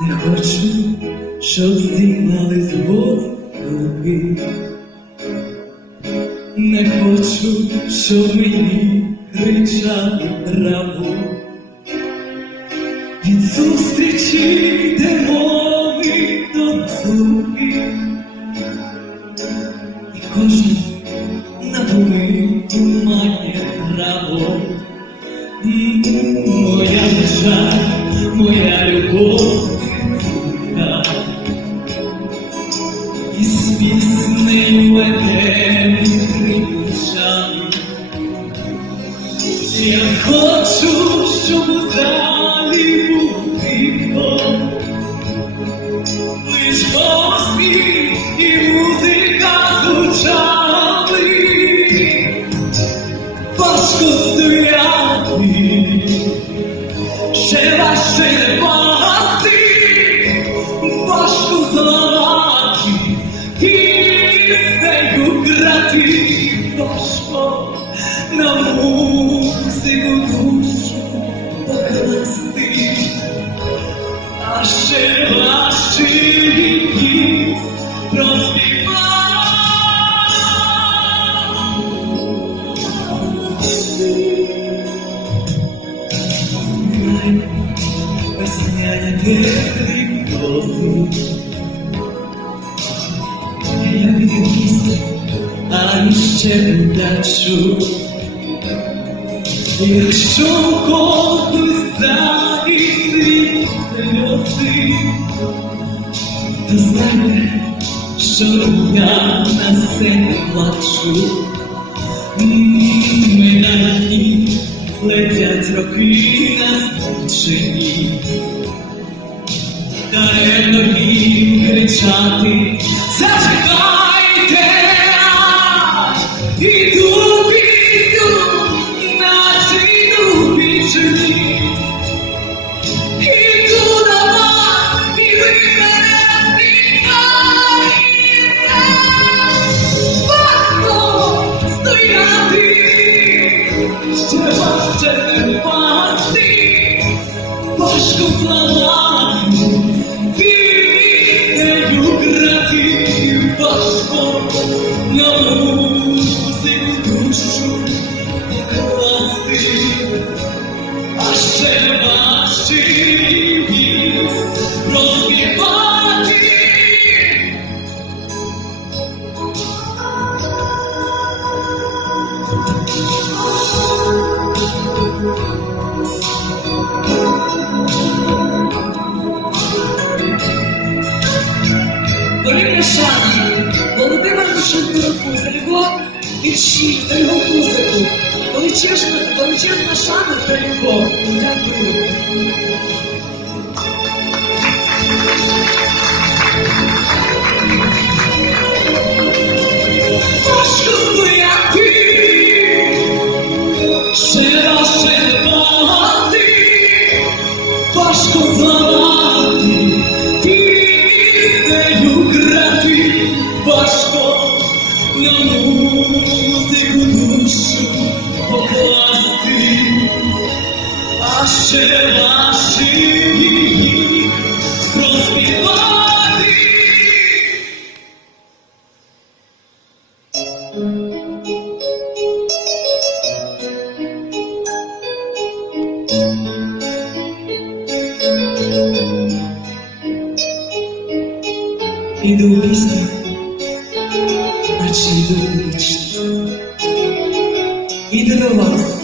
Не хочу, щоб здіймались руки. Не хочу, щоб мені кричали траву. Від зустрічі йдемо Я хочу, щоб у залі був тихо, лиш гості і музика звучали. Важко стояти, ще важче не пасти, грати, важко на музику душу покласти, а ще важче її розпівати. Весняні а ще вдачу. Якщо когось завісить сльози, то знай, що я на сцені плачу. Минані летять роки насмучені, Даремно їм кричати Зачекайте, впасти, важко зламати, війнею грати, важко на музику душу покласти, а ще важче вірші, його музику. Величезна, величезна шана та любов. Дякую. А ще важче її розпівати. Іду в пісню. Іду до вас,